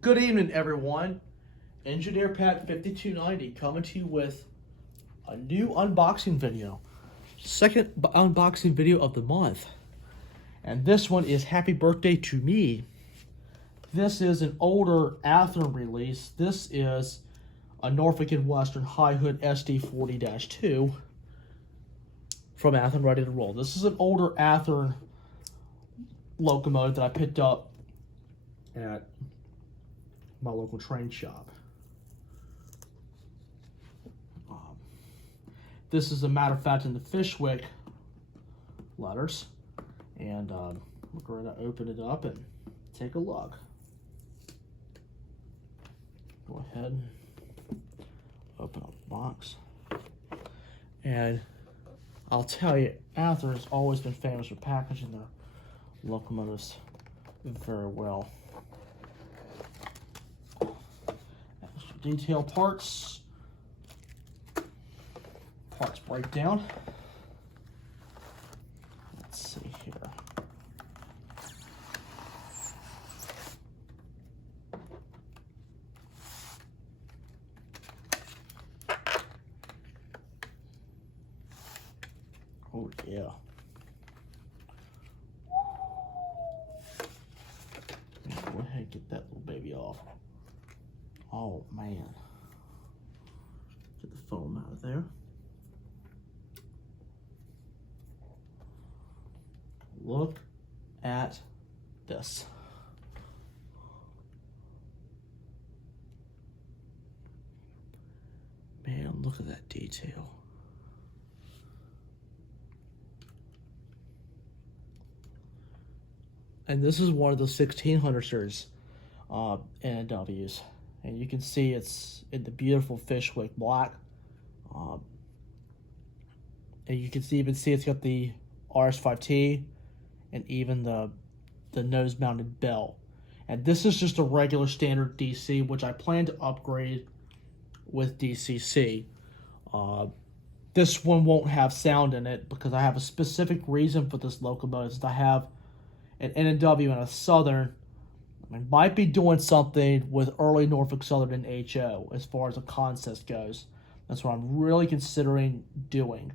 Good evening, everyone. Engineer Pat 5290 coming to you with a new unboxing video. Second unboxing video of the month. And this one is Happy Birthday to Me. This is an older Athearn release. This is a Norfolk and Western high hood SD40-2 from Athearn Ready to Roll. This is an older Athearn locomotive that I picked up at my local train shop. This is a matter of fact in the Fishwick letters, and we're going to open it up and take a look. Go ahead and open up the box, and I'll tell you, Athearn has always been famous for packaging their locomotives very well. Extra detail parts. Parts breakdown. Let's see here. Oh yeah. Go ahead and get that little baby off. Oh man. Get the foam out of there. Look at this. Man, look at that detail. And this is one of the 1600 series NWs. And you can see it's in the beautiful Fishwick black. And you can even see it's got the RS5T and even the nose-mounted bell. And this is just a regular standard DC, which I plan to upgrade with DCC. This one won't have sound in it because I have a specific reason for this locomotive. I have an NW and a Southern. I might be doing something with early Norfolk Southern and HO as far as a contest goes. That's what I'm really considering doing.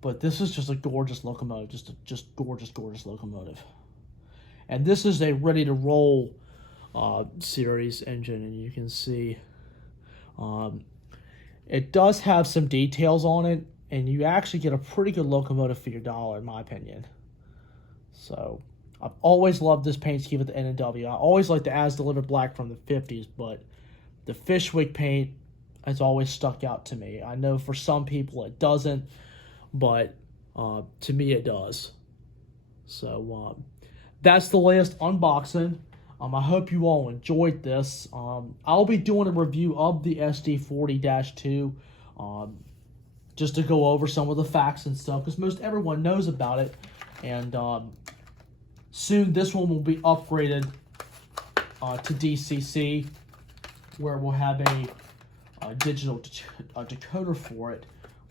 But this is just a gorgeous locomotive, just gorgeous locomotive. And this is a ready to roll series engine, and you can see it does have some details on it, and you actually get a pretty good locomotive for your dollar, in my opinion. So I've always loved this paint scheme with the NW. I always liked the as delivered black from the 50s, but the Fishwick paint has always stuck out to me. I know for some people it doesn't, but to me it does. So that's the latest unboxing. I hope you all enjoyed this. I'll be doing a review of the SD40-2 just to go over some of the facts and stuff, because most everyone knows about it. And soon this one will be upgraded to DCC, where we'll have a digital decoder for it,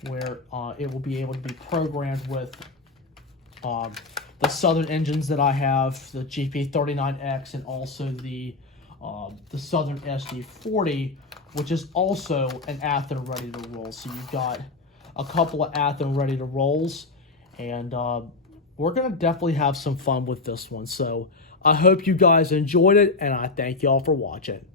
where it will be able to be programmed with the Southern engines that I have, the GP39X, and also the Southern SD40, which is also an Athearn ready to roll. So you've got a couple of Athearn ready to rolls, and we're going to definitely have some fun with this one. So I hope you guys enjoyed it, and I thank y'all for watching.